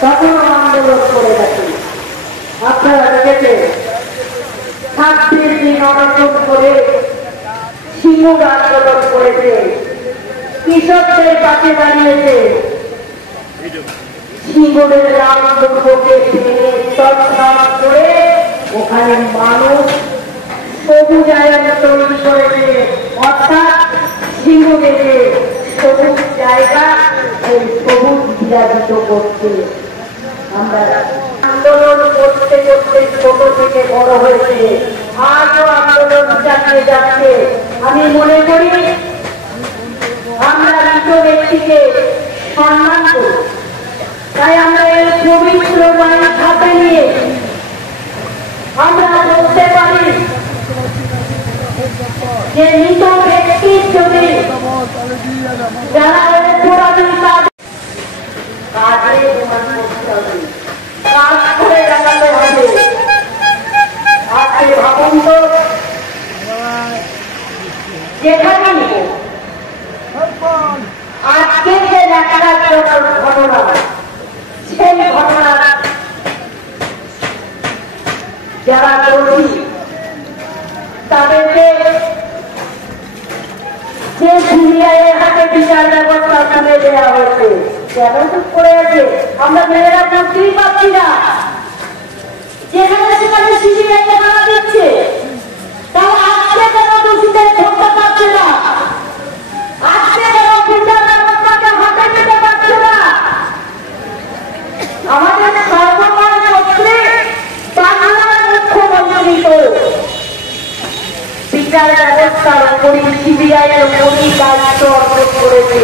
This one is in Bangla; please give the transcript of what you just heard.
তখনও আন্দোলন করে গেছে। আপনারা দেখেছেন 26 দিন অনশন করে সিঙ্গুর আন্দোলন করেছে, কৃষকদের পাশে দাঁড়িয়েছে, সিঙ্গুরের রাম দুর্গকে তৎকাল করে ওখানে মানুষ সবুজায়ন তৈরি করেছে। অর্থাৎ সিঙ্গুরের সবুজ জায়গা এই সবুজ বিরাজিত করছে। আমরা আন্দোলন করতে করতে ছোট থেকে বড় হয়েছে, আজও আন্দোলন চালিয়ে যাচ্ছে। আমি মনে করি আমরা মৃত ব্যক্তিকে সম্মান করি, তাই আমরা এই পবিত্র বাণী হাতে নিয়ে আমরা বলতে পারি যে মৃত ব্যক্তির যদি যারা অপরাধী কাজে কাজ করে দেখাতে হবে। আজকে ভাবুন তো, যেখানে আজকে যে দেখার ঘটনা, সেই ঘটনা যারা দোষী তাদেরকে যে সিবিআইয়ের হাতে বিচার ব্যবস্থা তুলে দেওয়া হয়েছে, কেন চুপ করে আছে? আমরা মেয়েরা বুঝতেই পারছি না। যেখানে সেখানে সিবিআই দেখা দিচ্ছে, তাও আজকে কেন দোষীদের ধরতে পারছে না? আজকে কেন বিচার ব্যবস্থাকে হাতে নিতে পারছে না? আমাদের সর্বময় ক্ষেত্রে বাংলার মুখ্যমন্ত্রী তো বিচার ব্যবস্থার উপরই সিবিআই এর উপরই দায়িত্ব অর্পণ করেছে।